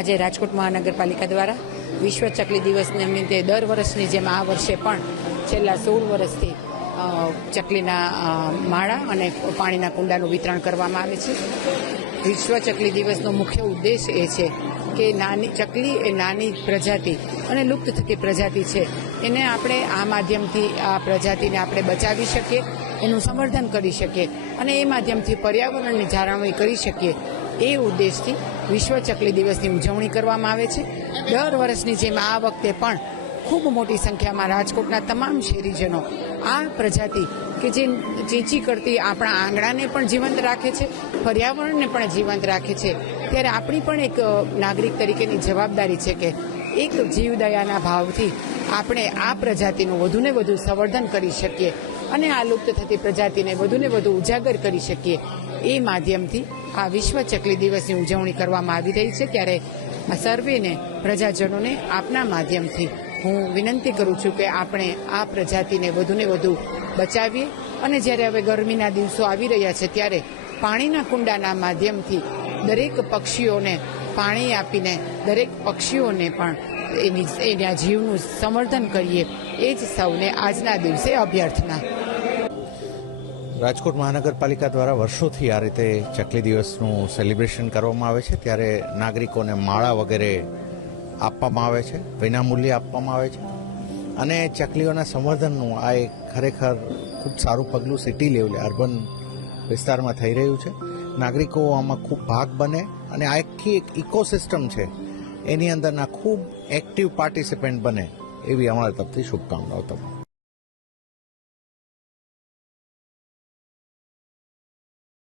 આજે રાજકોટ મહાનગરપાલિકા દ્વારા વિશ્વ ચકલી દિવસ નિમિત્તે દર વર્ષની જેમ આ વર્ષે પણ છેલ્લા 16 વર્ષથી ચકલીના માળા અને પાણીના કુંડાનું વિતરણ કરવામાં આવે છે. વિશ્વ ચકલી દિવસનો મુખ્ય ઉદ્દેશ એ છે કે નાની ચકલી એ નાની પ્રજાતિ અને લુપ્ત થતી પ્રજાતિ છે, એને આપણે આ માધ્યમથી આ પ્રજાતિને આપણે બચાવી શકીએ, એનું સંવર્ધન કરી શકીએ અને એ માધ્યમથી પર્યાવરણની જાળવણી કરી શકીએ. એ ઉદ્દેશથી વિશ્વ ચકલી દિવસની ઉજવણી કરવામાં આવે છે. દર વર્ષની જેમ આ વખતે પણ ખૂબ મોટી સંખ્યામાં રાજકોટના તમામ શહેરીજનો આ પ્રજાતિ કે જે ચીંચી કરતી આપણા આંગણાને પણ જીવંત રાખે છે, પર્યાવરણને પણ જીવંત રાખે છે, ત્યારે આપણી પણ એક નાગરિક તરીકેની જવાબદારી છે કે એક જીવદયાના ભાવથી આપણે આ પ્રજાતિનું વધુને વધુ સંવર્ધન કરી શકીએ અને આ લુપ્ત થતી પ્રજાતિને વધુને વધુ ઉજાગર કરી શકીએ. એ માધ્યમથી આ વિશ્વ ચકલી દિવસની ઉજવણી કરવામાં આવી રહી છે. ત્યારે આ સર્વેને પ્રજાજનોને આપના માધ્યમથી હું વિનંતી કરું છું કે આપણે આ પ્રજાતિને વધુને વધુ બચાવીએ અને જ્યારે હવે ગરમીના દિવસો આવી રહ્યા છે ત્યારે પાણીના કુંડાના માધ્યમથી દરેક પક્ષીઓને પાણી આપીને દરેક પક્ષીઓને પણ એના જીવનું સંવર્ધન કરીએ, એ જ સૌને આજના દિવસે અભ્યર્થના. રાજકોટ મહાનગરપાલિકા દ્વારા વર્ષોથી આ રીતે ચકલી દિવસનું સેલિબ્રેશન કરવામાં આવે છે. ત્યારે નાગરિકોને માળા વગેરે આપવામાં આવે છે, વિનામૂલ્યે આપવામાં આવે છે અને ચકલીઓના સંવર્ધનનું આ એક ખરેખર ખૂબ સારું પગલું સિટી લેવલે અર્બન વિસ્તારમાં થઈ રહ્યું છે. નાગરિકો આમાં ખૂબ ભાગ બને અને આ આખી એક ઇકોસિસ્ટમ છે એની અંદરના ખૂબ એક્ટિવ પાર્ટિસિપન્ટ બને એવી અમારા તરફથી શુભકામનાઓ.